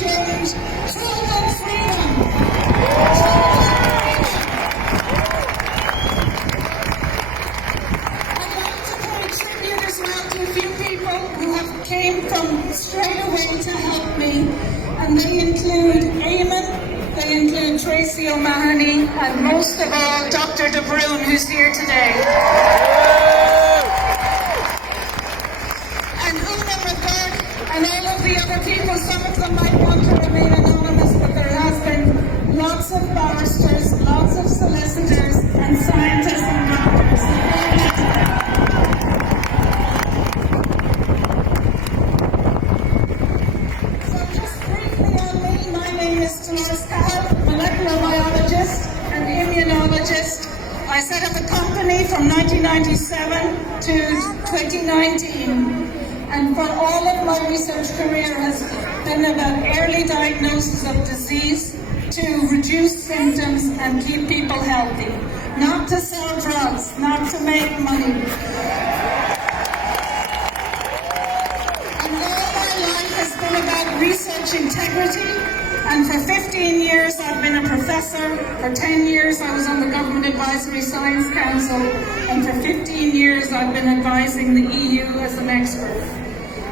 change, truth and freedom. I'd like to pay tribute as well to a few people who have came from straight away to help me, and they include Eamon, they include Tracy O'Mahony, and most of all, Dr. De Bruin, who's here today. And Una McGurk, and all of the other people, some of them might want to remain anonymous, but there has been lots of barristers, lots of solicitors, and scientists and doctors. So just briefly on me, my name is Dolores Cahill, molecular biologist and immunologist. I set up a company from 1997 to 2019. And for all of my research career has been about early diagnosis of disease to reduce symptoms and keep people healthy. Not to sell drugs, not to make money. And all my life has been about research integrity. And for 15 years I've been a professor. For 10 years I was on the Government Advisory Science Council. And for 15 years I've been advising the EU as an expert.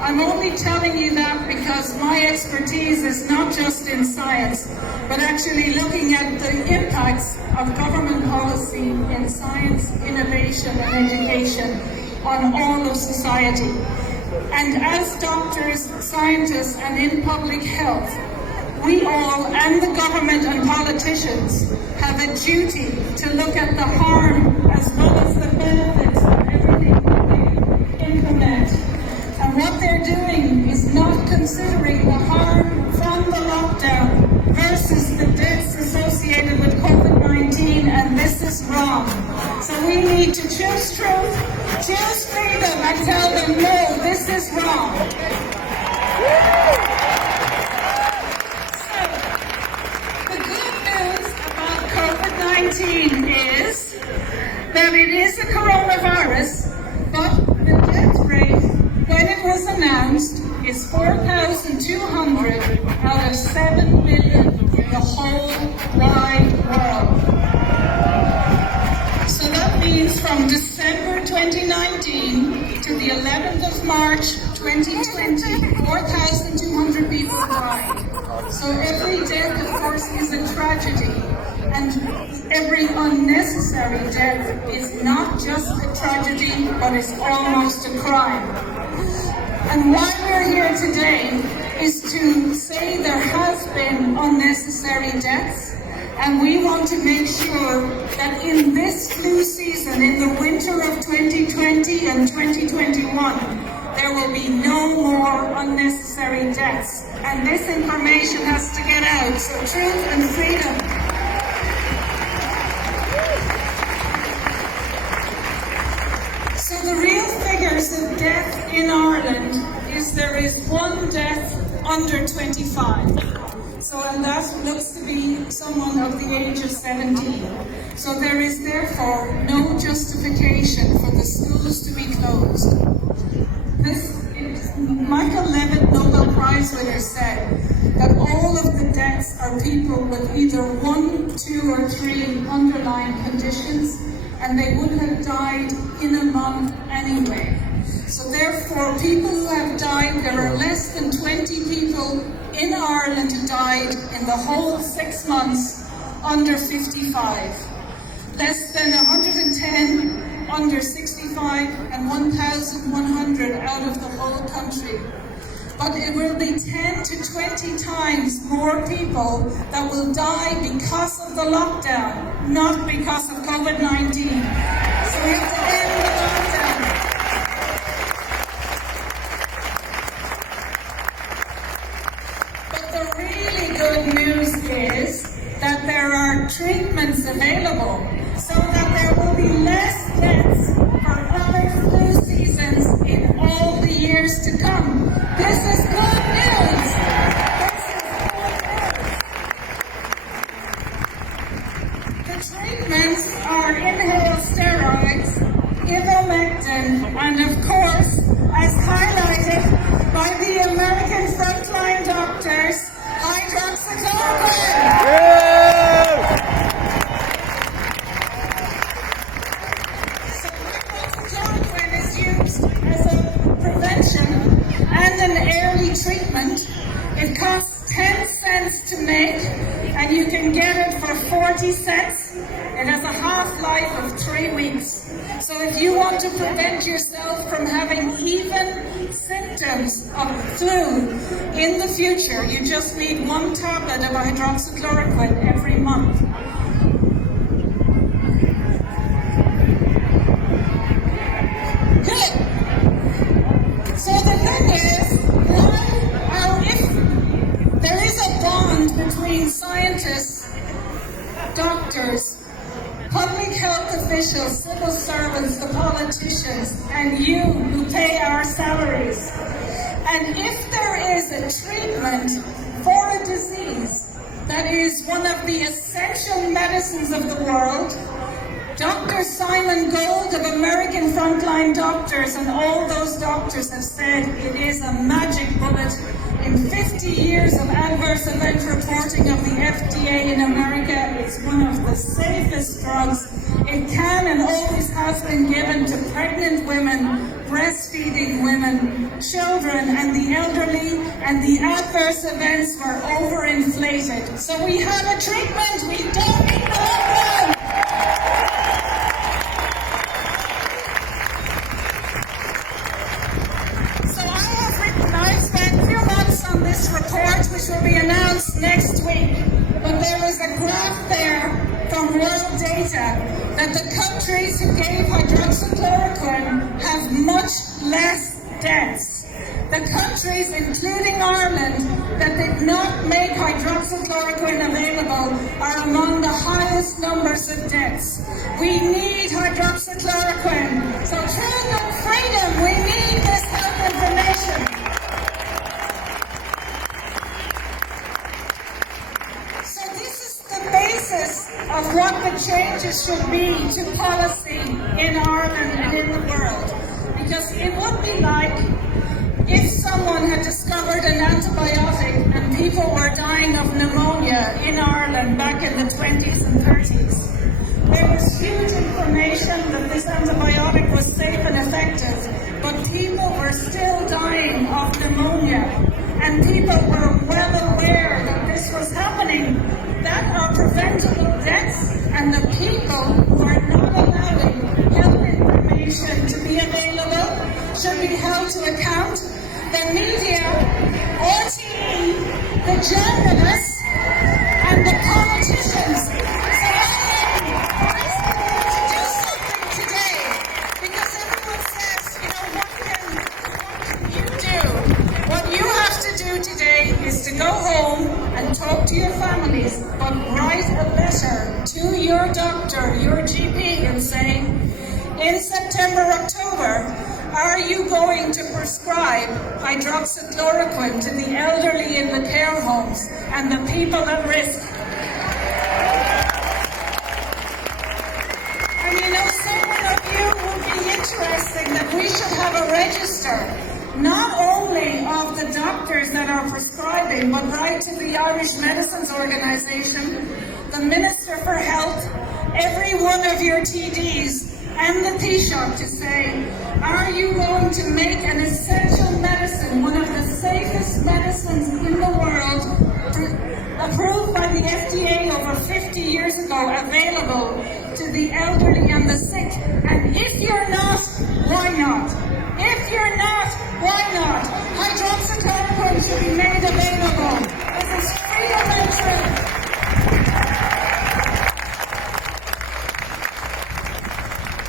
I'm only telling you that because my expertise is not just in science, but actually looking at the impacts of government policy in science, innovation and education on all of society. And as doctors, scientists and in public health, we all, and the government and politicians, have a duty to look at the harm as well as the benefits of everything that we implement. And what they're doing is not considering the harm from the lockdown versus the deaths associated with COVID-19, and this is wrong. So we need to choose truth, choose freedom, and tell them, no, this is wrong. So, the good news about COVID-19 is that it is a coronavirus, but the death rate when it was announced is 4,200 out of 7 million in the whole wide world. So that means from December 2019 to the 11th of March 2020, 4,200 people died. So every death, of course, is a tragedy. And every unnecessary death is not just a tragedy, but is almost a crime. And why we're here today is to say there has been unnecessary deaths, and we want to make sure that in this flu season, in the winter of 2020 and 2021, there will be no more unnecessary deaths. And this information has to get out, so truth and freedom. So the real figures of death in Ireland is there is one death under 25. So, and that looks to be someone of the age of 17. So there is therefore no justification for the schools to be closed. Michael Levitt, Nobel Prize winner, said that all of the deaths are people with either 1, 2 or 3 underlying conditions, and they would have died in a month anyway. So therefore, people who have died, there are less than 20 people in Ireland who died in the whole 6 months under 55. Less than 110 under 65 and 1,100 out of the whole country. But it will be 10 to 20 times more people that will die because of the lockdown, not because of COVID-19. So we have to end the lockdown. But the really good news is that there are treatments available so that there will be less deaths for other flu seasons in all the years to come. This is good news. The treatments are inhaled steroids, ivermectin, and of course, as highlighted by the American frontline doctors, treatment. It costs 10 cents to make, and you can get it for 40 cents. It has a half-life of 3 weeks. So if you want to prevent yourself from having even symptoms of flu in the future, you just need 1 tablet of hydroxychloroquine every month. Good. So the thing is, if there is a bond between scientists, doctors, public health officials, civil servants, the politicians, and you who pay our salaries. And if there is a treatment for a disease that is one of the essential medicines of the world, Dr. Simon Gold of American Frontline Doctors and all those doctors have said it is a magic bullet. In 50 years of adverse event reporting of the FDA in America, it's one of the safest drugs. It can and always has been given to pregnant women, breastfeeding women, children, and the elderly, and the adverse events were overinflated. So we have a treatment. We don't need the lockdown. This report, which will be announced next week, but there is a graph there from world data that the countries who gave hydroxychloroquine have much less deaths. The countries, including Ireland, that did not make hydroxychloroquine available are among the highest numbers of deaths. We need hydroxychloroquine. So truth and freedom, we need this health information. Of what the changes should be to policy in Ireland and in the world. Because it would be like if someone had discovered an antibiotic and people were dying of pneumonia in Ireland back in the 20s and 30s. There was huge information that this antibiotic was safe and effective, but people were still dying of pneumonia, and people were well aware that this was happening. That are preventable deaths, and the people who are not allowing health information to be available should be held to account. The media, RTE, the journalists, and the politicians. So I ask you to do something today, because everyone says, what can you do? What you have to do today is to go home and talk to your families, but write a letter to your doctor, your GP, and say, in September, October, are you going to prescribe hydroxychloroquine to the elderly in the care homes and the people at risk? And someone of you would be interested that we should have a register, not only of the doctors that are prescribing, but right to the Irish Medicines Organisation, the Minister for Health, every one of your TDs, and the Taoiseach to say, are you going to make an essential medicine, one of the safest medicines in the world, approved by the FDA over 50 years ago, available to the elderly and the sick? And if you're not, why not? If you're not, why not? Hydroxychloroquine should be made available. This is freedom and truth.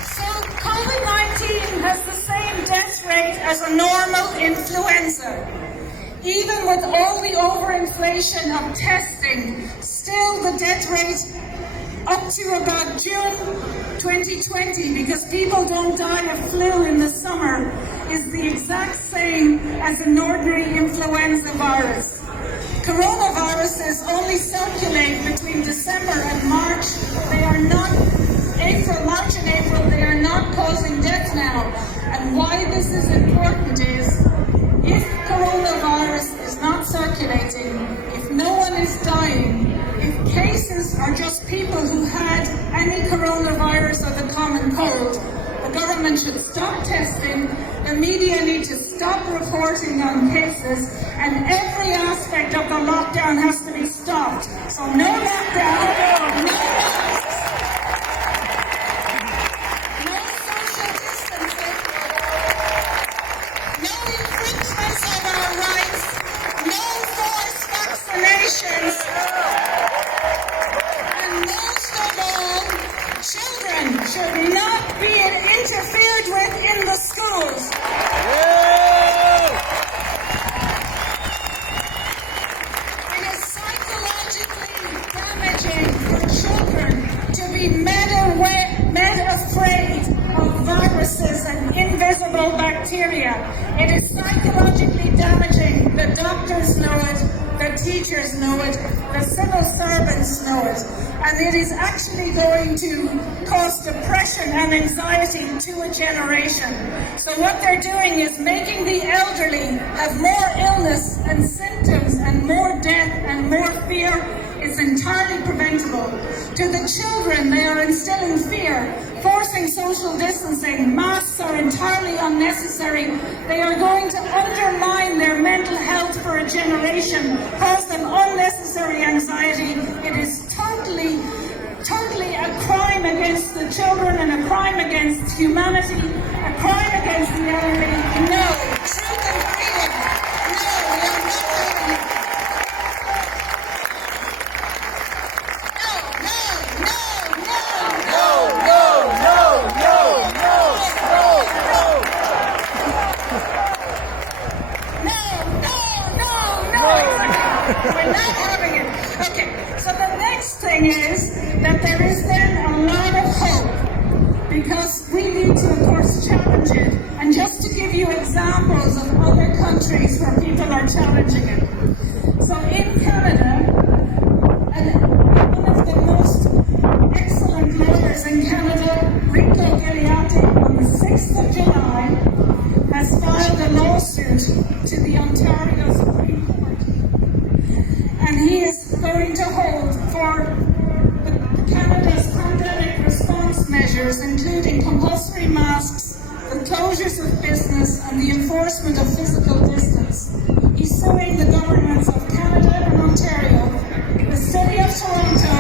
So COVID-19 has the same death rate as a normal influenza. Even with all the overinflation of testing, still the death rate up to about June 2020, because people don't die of flu in the summer, is the exact same as an ordinary influenza virus. Coronaviruses only circulate between December and March. They are not, March and April, they are not causing death now. And why this is important is, if coronavirus is not circulating, if no one is dying, if cases are just people who had any coronavirus or the common cold, the government should stop testing. The media need to stop reporting on cases, and every aspect of the lockdown has to be stopped. So no lockdown, no masks, no social distancing, no infringements of our rights, no forced vaccinations, and most of all, children should not be interfered with in the schools. It is psychologically damaging for children to be made afraid of viruses and invisible bacteria. It is psychologically damaging. The doctors know it, the teachers know it, the civil servants know it, and it is actually going to cause depression and anxiety to a generation. So what they're doing is making the elderly have more illness and symptoms and more death and more fear. It's entirely preventable. To the children, they are instilling fear, forcing social distancing. Masks are entirely unnecessary. They are going to undermine their mental health for a generation, cause them unnecessary anxiety. It is totally a crime against the children and a crime against humanity, a crime against the elderly. No, truth and freedom. No, we are not having it. We're not having it. Okay, so the next thing is that there is then a lot of hope, because we need to, of course, challenge it. And just to give you examples of other countries where people are challenging it. So in Canada, one of the most excellent lawyers in Canada, Rico Gigliotti, on the 6th of July, has filed a lawsuit to the Ontario Supreme Court. And he is going to hold for Canada's pandemic response measures, including compulsory masks, the closures of business, and the enforcement of physical distance. He's suing the governments of Canada and Ontario, the City of Toronto,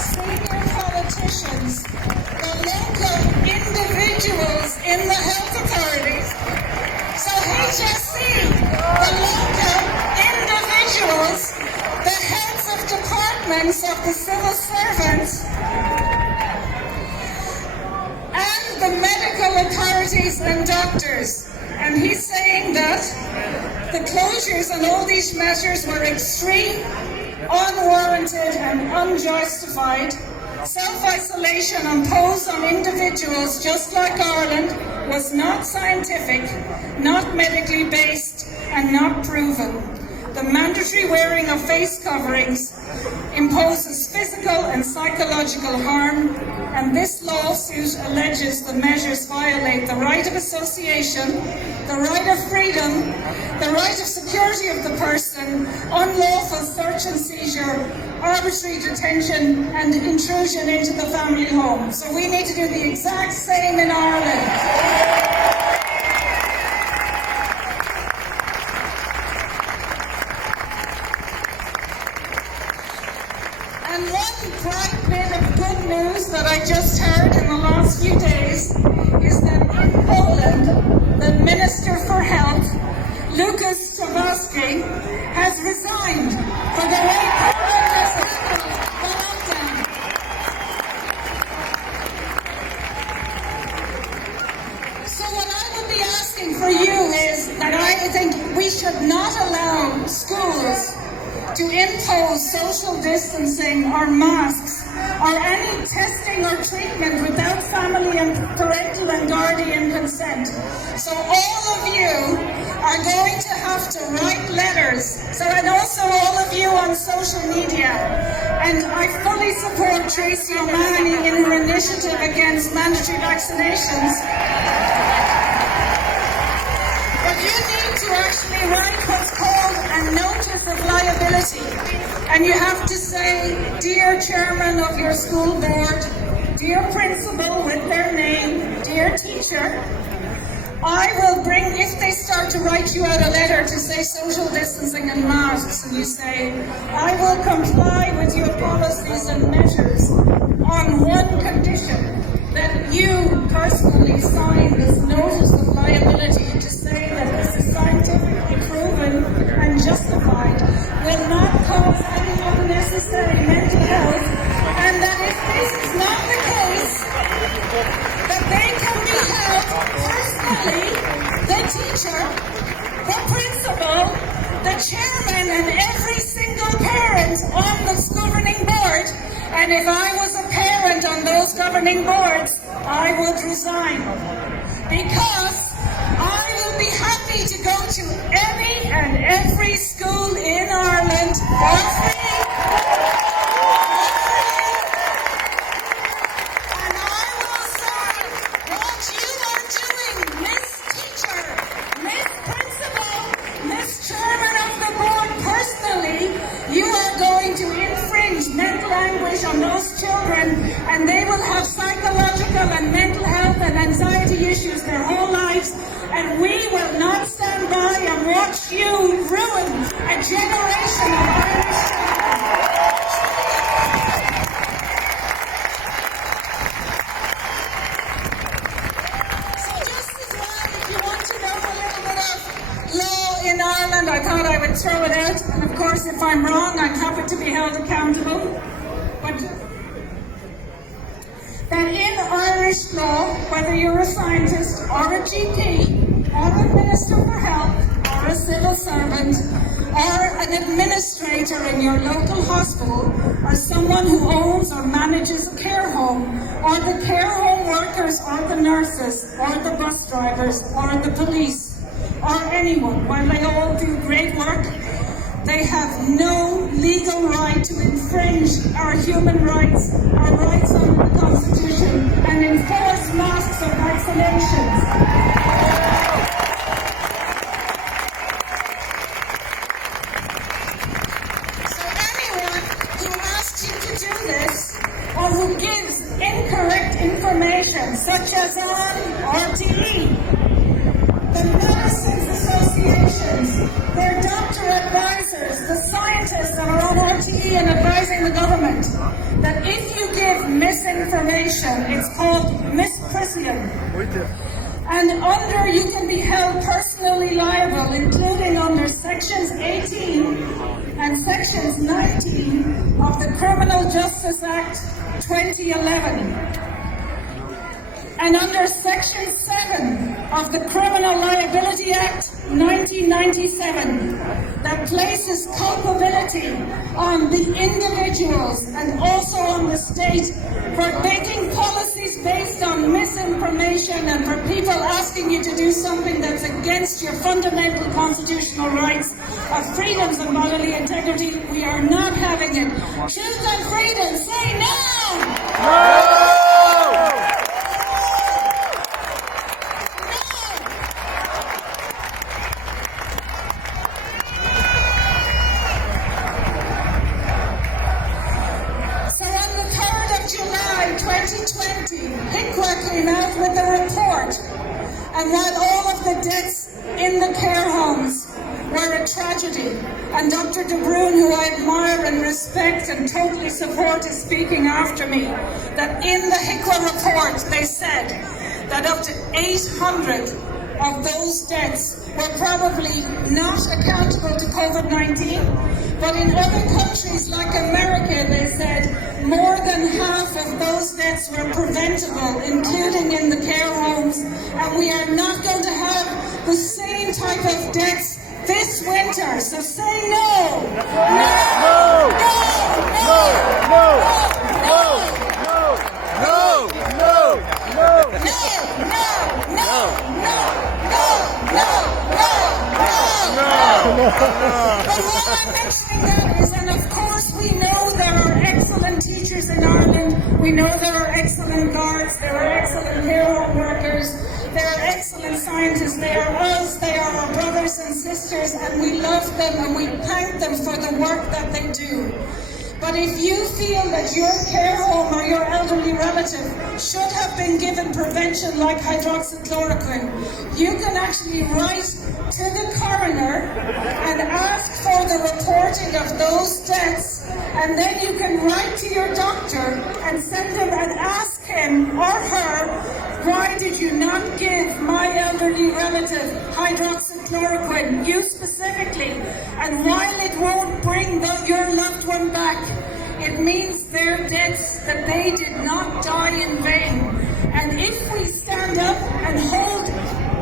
senior politicians, the local individuals in the health authorities. So HSC, the local individuals, the heads of departments of the civil servants, and the medical authorities and doctors. And he's saying that the closures and all these measures were extreme, unwarranted and unjustified. Self-isolation imposed on individuals just like Ireland was not scientific, not medically based, and not proven. The mandatory wearing of face coverings imposes physical and psychological harm, and this lawsuit alleges the measures violate the right of association, the right of freedom, the right of security of the person, unlawful search and seizure, arbitrary detention, and intrusion into the family home. So we need to do the exact same in Ireland. And one bright bit of good news that I just heard in the last few days is that in Poland, the Minister for Health, Lucas Stawowski, has resigned for the way Poland has handled the lockdown. So what I would be asking for you is that I think we should not allow schools to impose social distancing or masks or any testing or treatment without family and parental and guardian consent. So all of you are going to have to write letters. So, and also all of you on social media. And I fully support Tracy O'Mahony in her initiative against mandatory vaccinations. But you need to actually write what's called a notice of liability. And you have to say, dear chairman of your school board, dear principal with their name, dear teacher, I will bring, if they start to write you out a letter to say social distancing and masks, and you say, I will comply with your policies and measures on one condition, that you personally sign this notice of liability to say that this is scientifically proven and justified, will not cause any unnecessary mental health, and that if this is not the case, that they can be held personally, the teacher, the principal, the chairman, and every single parent on this governing board. And if I was a parent on those governing boards, I would resign. Because I will be happy to go to any and every school in Ireland for free. And I will say what you are doing, Miss Teacher, Miss Principal, Miss Chairman of the board, personally, you are going to infringe mental anguish on those children, and they will have psychological and mental health and anxiety issues their whole lives, and we will not stand by and watch you ruin a generation of Irish children. So just as well, if you want to know a little bit of law in Ireland, I thought I would throw it out, and of course if I'm wrong, I'm happy to be held accountable. But that in Irish law, whether you're a scientist or a GP, or a minister for health, or a civil servant, or an administrator in your local hospital, or someone who owns or manages a care home, or the care home workers, or the nurses, or the bus drivers, or the police, or anyone, while they all do great work, they have no legal right to infringe our human rights, our rights under the Constitution, and enforce masks or vaccinations. So anyone who asks you to do this, or who gives incorrect information, such as on RTE, the medicines associations, their doctor advisors, the scientists that are on RTE and advising the government, that if you give misinformation, it's called misprision. And under, you can be held personally liable, including under Sections 18 and Sections 19 of the Criminal Justice Act 2011. And under Section 7 of the Criminal Liability Act 1997, that places culpability on the individuals and also on the state for making policies based on misinformation and for people asking you to do something that's against your fundamental constitutional rights of freedoms and bodily integrity. We are not having it. Truth and freedom, say no! No! Came out with a report, and while all of the deaths in the care homes were a tragedy, and Dr. De Bruyn, who I admire and respect and totally support, is speaking after me, that in the HICWA report they said that up to 800 of those deaths were probably not accountable to COVID-19, but in other countries like America, they said more than half of those deaths were preventable, including in the care homes, and we are not going to have the same type of deaths this winter. So say no! No! No! No! No! No! No! But while I'm mentioning that is, and of course we know there are excellent teachers in Ireland, we know there are excellent guards, there are excellent care home workers, there are excellent scientists, they are us, they are our brothers and sisters, and we love them and we thank them for the work that they do. But if you feel that your care home or your elderly relative should have been given prevention like hydroxychloroquine, you can actually write to the coroner and ask for the reporting of those deaths, and then you can write to your doctor and send him and ask him or her, why did you not give my elderly relative hydroxychloroquine, you specifically? And while it won't bring your loved one back, it means their deaths, that they did not die in vain. And if we stand up and hold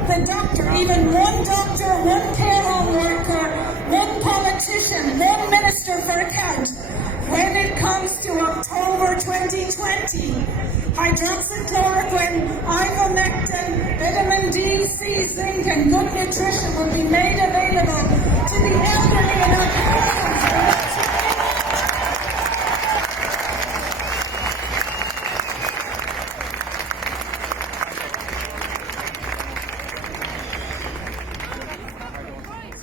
the doctor, even one doctor, one care home worker, one politician, one minister for account, when it comes to October 2020, hydroxychloroquine, ivermectin, vitamin D, C, zinc, and good nutrition will be made available to the elderly in our care homes.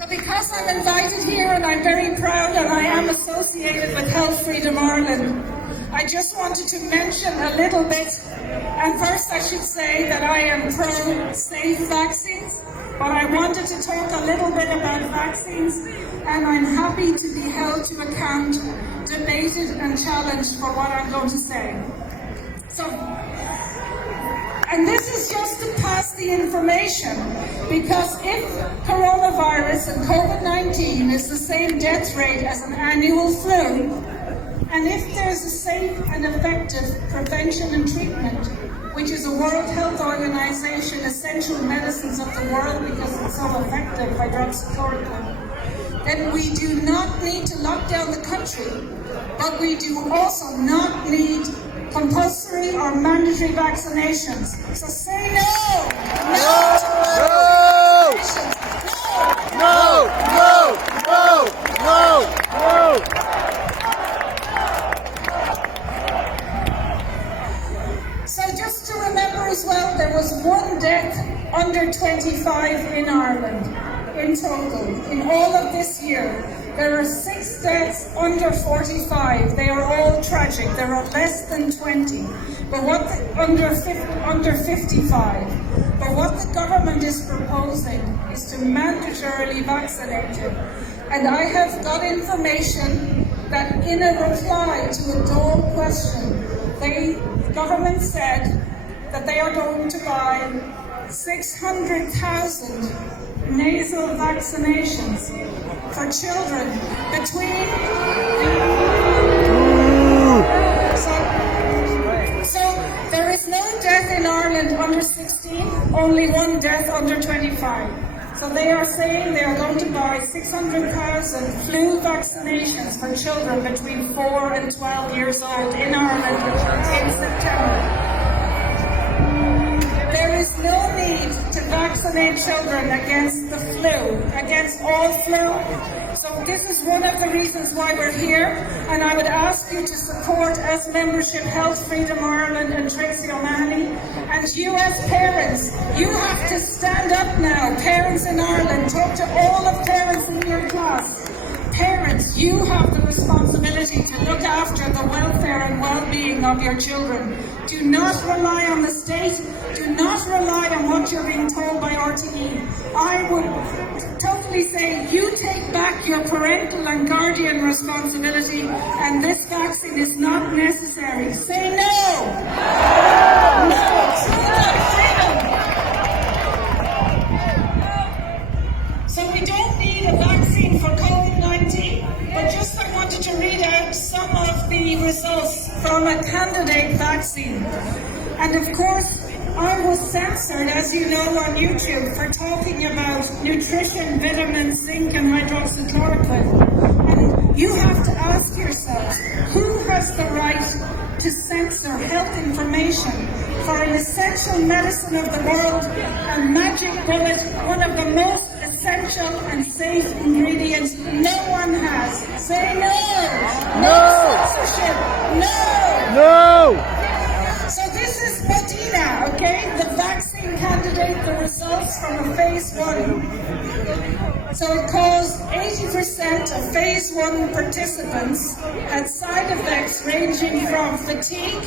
Because I'm invited here and I'm very proud and I am associated with Health Freedom Ireland, I just wanted to mention a little bit, and first I should say that I am pro-safe vaccines, but I wanted to talk a little bit about vaccines, and I'm happy to be held to account, debated and challenged for what I'm going to say. And this is just to pass the information, because if coronavirus and COVID-19 is the same death rate as an annual flu, and if there's a safe and effective prevention and treatment, which is a World Health Organization essential medicines of the world because it's so effective, hydroxychloroquine, then we do not need to lock down the country, but we do also not need compulsory or mandatory vaccinations. So say no! No! No! No! No! No! No! No! So just to remember as well, there was one death under 25 in Ireland in total. In all of this year, there are 6 deaths under 45. They are all tragic. There are less than 20. But under 55. But what the government is proposing is to mandatorily vaccinate you. And I have got information that in a reply to a Dole question, the government said that they are going to buy 600,000 nasal vaccinations for children between... So there is no death in Ireland under 16, only one death under 25. So they are saying they are going to buy 600,000 flu vaccinations for children between 4 and 12 years old in Ireland in September. There is no need to vaccinate children against the flu, against all flu. So this is one of the reasons why we're here, and I would ask you to support as membership Health Freedom Ireland and Tracy O'Mahony. And you as parents, you have to stand up now. Parents in Ireland, talk to all of parents in your class. Parents, you have the responsibility to look after the welfare and well-being of your children. Do not rely on the state. Do not rely on what you're being told by RTE. I would totally say you take back your parental and guardian responsibility, and this vaccine is not necessary. Say no! No! So we don't need a vaccine for COVID-19, but just I wanted to read out some of the results from a candidate vaccine. And of course, I was censored, as you know, on YouTube for talking about nutrition, vitamins, zinc and hydroxychloroquine. And you have to ask yourself, who has the right to censor health information for an essential medicine of the world and magic bullet, one of the most essential and safe ingredients no one has? Say no! No censorship! No! No! So this is Medina, okay? The vaccine candidate, the results from a phase 1. So it caused 80% of phase 1 participants had side effects ranging from fatigue,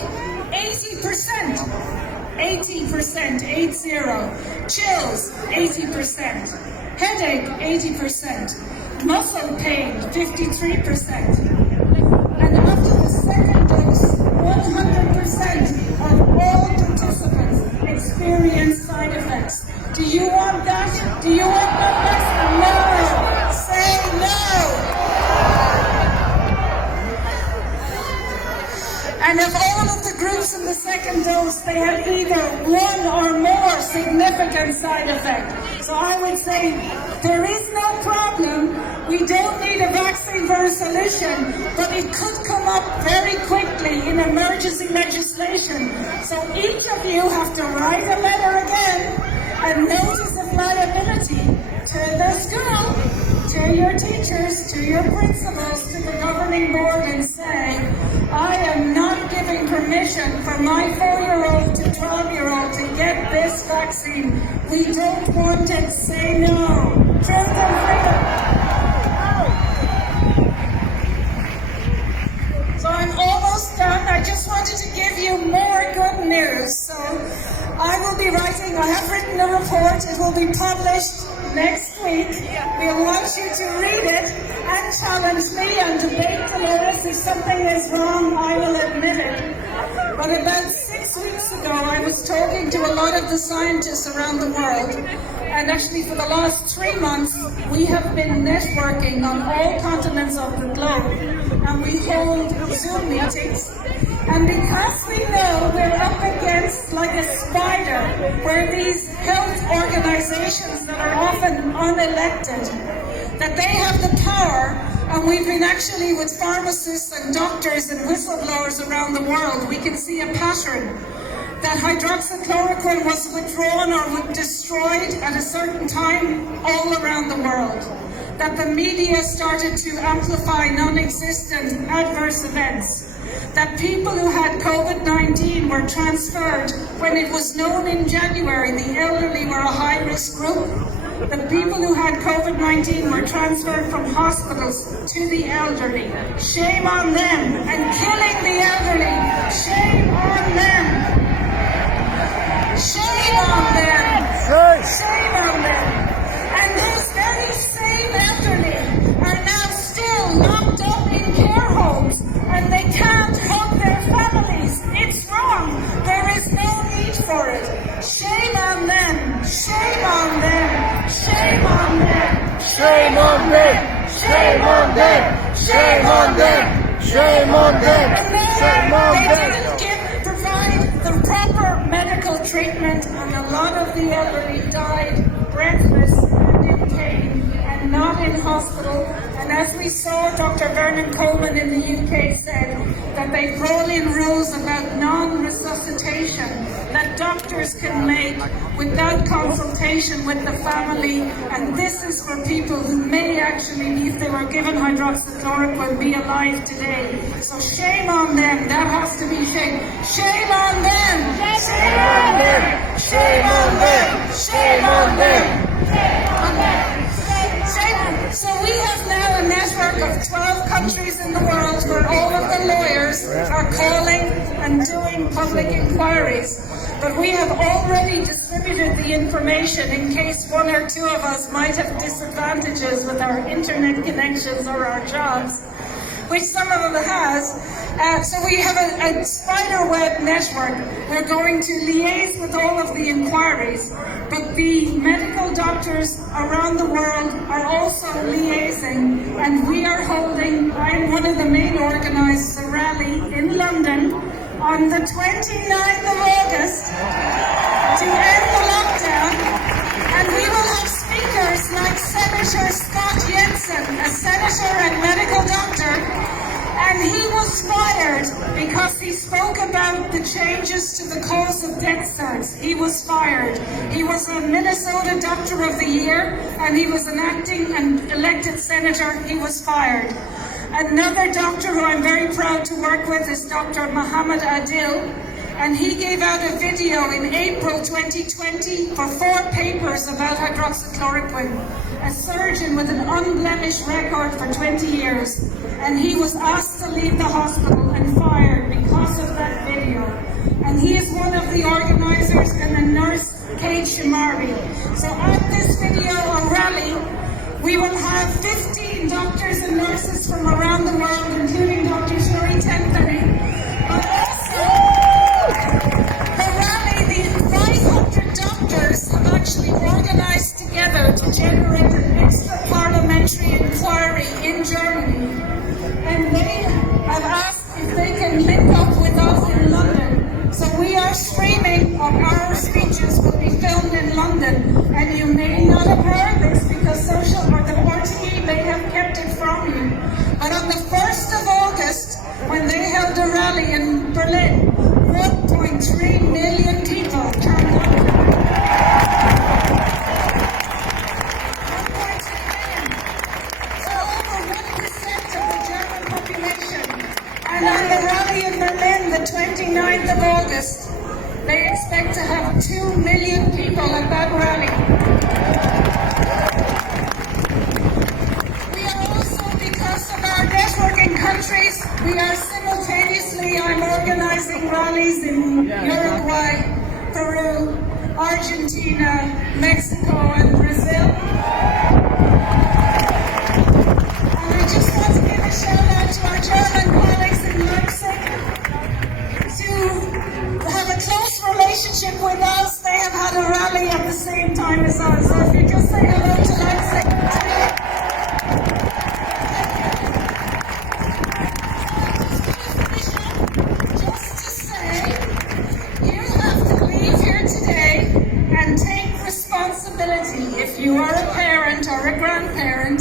80%, 80%, chills, 80%, headache, 80%, muscle pain, 53%. And after the second dose, 100% of all participants experienced side effects. Do you want that? Do you want that vaccine? No! Say no! And of all of the groups in the second dose, they had either one or more significant side effect. So I would say there is no problem. We don't need a vaccine for a solution, but it could come up very quickly in emergency legislation. So each of you have to write a letter again, a notice of liability to the school, to your teachers, to your principals, to the governing board, and say, I am not giving permission for my 4-year-old to 12-year-old to get this vaccine. We don't want it. Say no. Truth and freedom. So I'm almost done. I just wanted to give you more good news. So I will be writing, I have written a report. It will be published next week. We want you to read it and challenge me and debate Dolores. If something is wrong, I will admit it. But about 6 weeks ago, I was talking to a lot of the scientists around the world. And actually for the last 3 months, we have been networking on all continents of the globe. And we hold Zoom meetings. And because we know we're up against like a spider, where these health organizations that are often unelected, that they have the power, and we've been actually with pharmacists and doctors and whistleblowers around the world, we can see a pattern that hydroxychloroquine was withdrawn or destroyed at a certain time all around the world. That the media started to amplify non-existent adverse events. That people who had COVID-19 were transferred when it was known in January the elderly were a high-risk group. The people who had COVID-19 were transferred from hospitals to the elderly. Shame on them. And killing the elderly. Shame on them. Shame on them. Shame on them. And these very same elderly are now still locked up in care homes, and they can't hug their families. It's wrong. There is no need for it. Shame on them. Shame on them. Shame on them. Shame on them. Shame on them. Shame on them. Shame on them. And then Shame on they them. didn't provide the proper medical treatment, and a lot of the elderly died breathless and in pain and not in hospital. And as we saw, Dr. Vernon Coleman in the UK said that they brought in rules about non-resuscitation that doctors can make without consultation with the family, and this is for people who may actually, if they were given hydroxychloroquine, be alive today. So shame on them. That has to be shame. Shame on them. Shame on them. Shame on them. Shame on them. Shame on them. So we have now a network of 12 countries in the world where all of the lawyers are calling and doing public inquiries. But we have already distributed the information in case one or two of us might have disadvantages with our internet connections or our jobs, which some of them has. So we have a spider web network. We're going to liaise with all of the inquiries, but the medical doctors around the world are also liaising, and we are holding, I'm one of the main organizers, a rally in London on the 29th of August to end the lockdown, and we will have speakers like Senator Scott Jensen, a senator and medical doctor, and he was fired because he spoke about the changes to the cause of death certs. He was fired. He was a Minnesota Doctor of the Year, and he was an acting and elected senator. He was fired. Another doctor who I'm very proud to work with is Dr. Muhammad Adil, and he gave out a video in April 2020 for 4 papers about hydroxychloroquine. a surgeon with an unblemished record for 20 years, and he was asked to leave the hospital and fired because of that video. And he is one of the organizers and a nurse, Kate Shamari. So at this video or rally, we will have 15 doctors and nurses from around the world, including Dr. Shuri Tenthari. But also, the rally, the 500 doctors have actually organized together to generate an extra parliamentary inquiry in Germany. And they have asked if they can link up with us in London. So we are streaming, or our speeches will be filmed in London. And you may not have heard this because social, or the RTE may have kept it from you. But on the 1st of August, when they held a rally in Berlin, 1.3 million people turned up. 1.3 million. So over 1% of the German population. And on the rally in Berlin, the 29th of August, they expect to have 2 million people at that rally. We are also, because of our networking countries, we are simultaneously, I'm organizing rallies in Uruguay, Peru, Argentina, Mexico, and Brazil. And I just want to give a shout out to our German colleagues in Leipzig to have a close relationship with us. They have had a rally at the same time as us. So if you just say hello to Leipzig. Just to say, you have to leave here today and take responsibility. If you are a parent or a grandparent,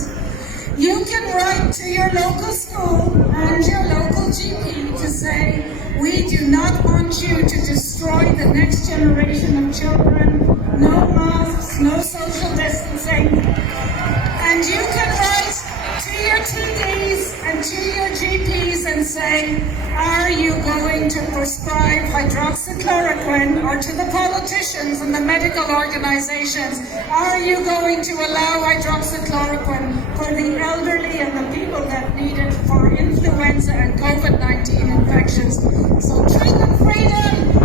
you can write to your local school and your local GP to say, we do not want you to destroy the next generation of children. No masks, no social distancing. And you can write to your TDs and to your GPs and say, are you going to prescribe hydroxychloroquine? Or to the politicians and the medical organizations, are you going to allow hydroxychloroquine for the elderly and the people that need it for influenza and COVID-19 infections? So treatment freedom,